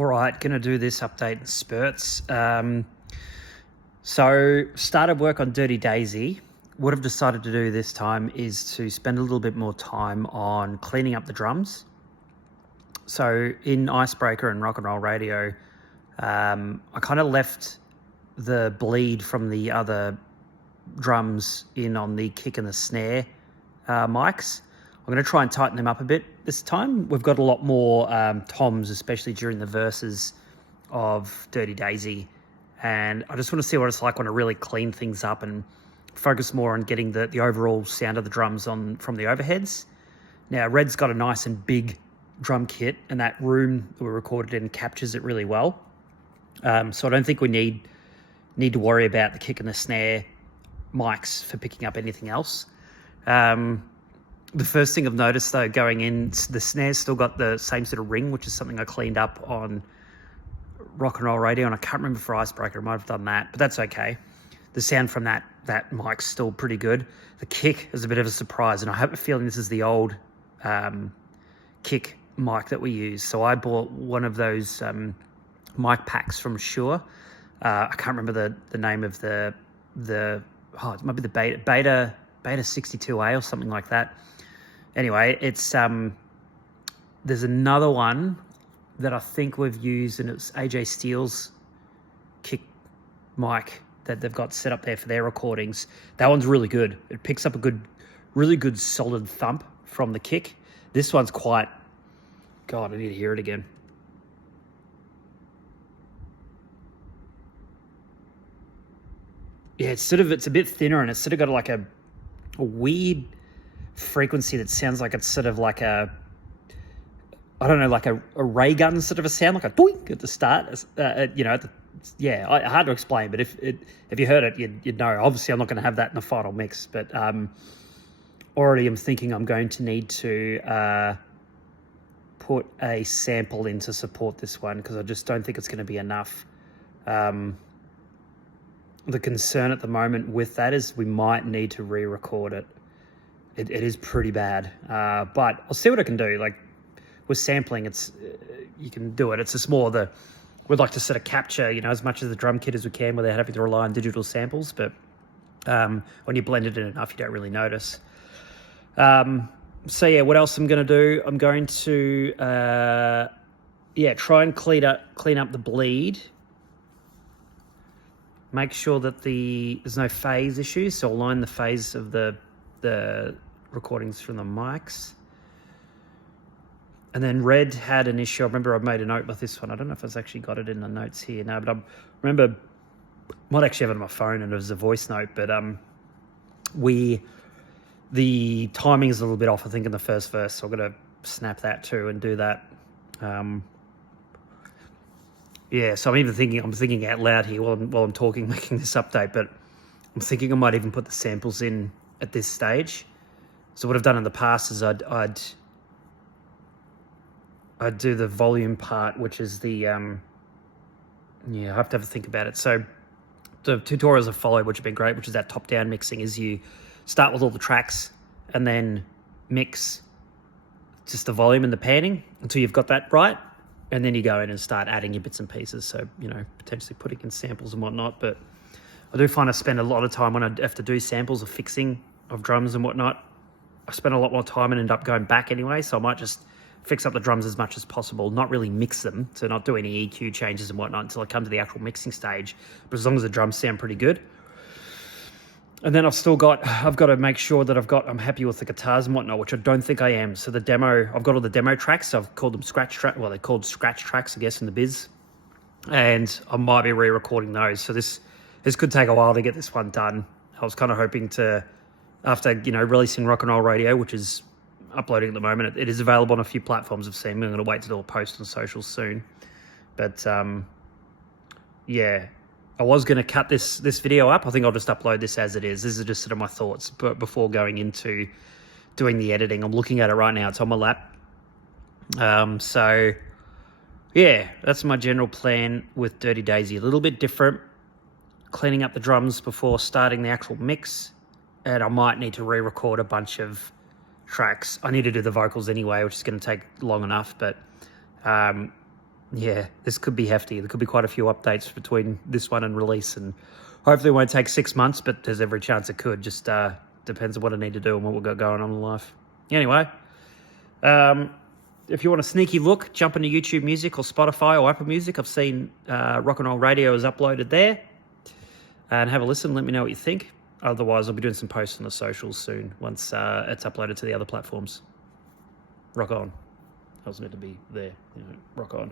All right, going to do this update in spurts. So started work on Dirty Daisy. What I've decided to do this time is to spend a little bit more time on cleaning up the drums. So in Icebreaker and Rock and Roll Radio, I kind of left the bleed from the other drums in on the kick and the snare mics. I'm going to try and tighten them up a bit this time. We've got a lot more toms, especially during the verses of Dirty Daisy. And I just want to see what it's like when I really clean things up and focus more on getting the overall sound of the drums from the overheads. Now, Red's got a nice and big drum kit, and that room that we recorded in captures it really well. So I don't think we need to worry about the kick and the snare mics for picking up anything else. The first thing I've noticed, though, going in, the snare's still got the same sort of ring, which is something I cleaned up on Rock and Roll Radio, and I can't remember for Icebreaker. I might have done that, but that's okay. The sound from that mic's still pretty good. The kick is a bit of a surprise, and I have a feeling this is the old kick mic that we use. So I bought one of those mic packs from Shure. I can't remember the name of it might be the Beta 62A or something like that. Anyway, it's there's another one that I think we've used, and it's AJ Steele's kick mic that they've got set up there for their recordings. That one's really good. It picks up a really good solid thump from the kick. This one's quite, God, I need to hear it again. Yeah, it's a bit thinner, and it's sort of got like a weird frequency that sounds like it's sort of like like a ray gun sort of a sound, like a doink at the start. Hard to explain, but if you heard it, you'd know. Obviously, I'm not going to have that in the final mix, but already I'm thinking I'm going to need to put a sample in to support this one, because I just don't think it's going to be enough. The concern at the moment with that is we might need to re-record it. It is pretty bad, but I'll see what I can do. Like with sampling, you can do it. It's just more we'd like to sort of capture, as much of the drum kit as we can without having to rely on digital samples. But when you blend it in enough, you don't really notice. So yeah, what else I'm going to do? I'm going to try and clean up the bleed. Make sure that there's no phase issues, so align the phase of the recordings from the mics. And then Red had an issue. I remember I made a note with this one. I don't know if I've actually got it in the notes here now, but I remember, might actually have it on my phone and it was a voice note, but the timing is a little bit off, I think, in the first verse, so I'm going to snap that too and do that. So I'm thinking out loud here while I'm talking, making this update, but I'm thinking I might even put the samples in at this stage. So what I've done in the past is I'd do the volume part, which is I have to have a think about it. So the tutorials I've followed, which have been great, which is that top-down mixing, is you start with all the tracks and then mix just the volume and the panning until you've got that right. And then you go in and start adding your bits and pieces. So, potentially putting in samples and whatnot. But I do find I spend a lot of time when I have to do samples of fixing of drums and whatnot. I spend a lot more time and end up going back anyway. So I might just fix up the drums as much as possible, not really mix them, so not do any EQ changes and whatnot until I come to the actual mixing stage. But as long as the drums sound pretty good. And then I've got to make sure that I'm happy with the guitars and whatnot, which I don't think I am. So I've got all the demo tracks. So I've called them scratch tracks. Well, they're called scratch tracks, I guess, in the biz. And I might be re-recording those. So this could take a while to get this one done. I was kind of hoping to, after, releasing Rock and Roll Radio, which is uploading at the moment, it is available on a few platforms I've seen. I'm going to wait to do a post on socials soon. But, I was going to cut this video up. I think I'll just upload this as it is. This is just sort of my thoughts before going into doing the editing. I'm looking at it right now. It's on my lap. That's my general plan with Dirty Daisy. A little bit different. Cleaning up the drums before starting the actual mix. And I might need to re-record a bunch of tracks. I need to do the vocals anyway, which is going to take long enough. But Yeah, this could be hefty. There could be quite a few updates between this one and release, and hopefully it won't take 6 months, but there's every chance it could. Just depends on what I need to do and what we've got going on in life. Anyway, if you want a sneaky look, jump into YouTube Music or Spotify or Apple Music. I've seen Rock and Roll Radio is uploaded there. And have a listen. Let me know what you think. Otherwise, I'll be doing some posts on the socials soon once it's uploaded to the other platforms. Rock on. I was meant to be there. Rock on.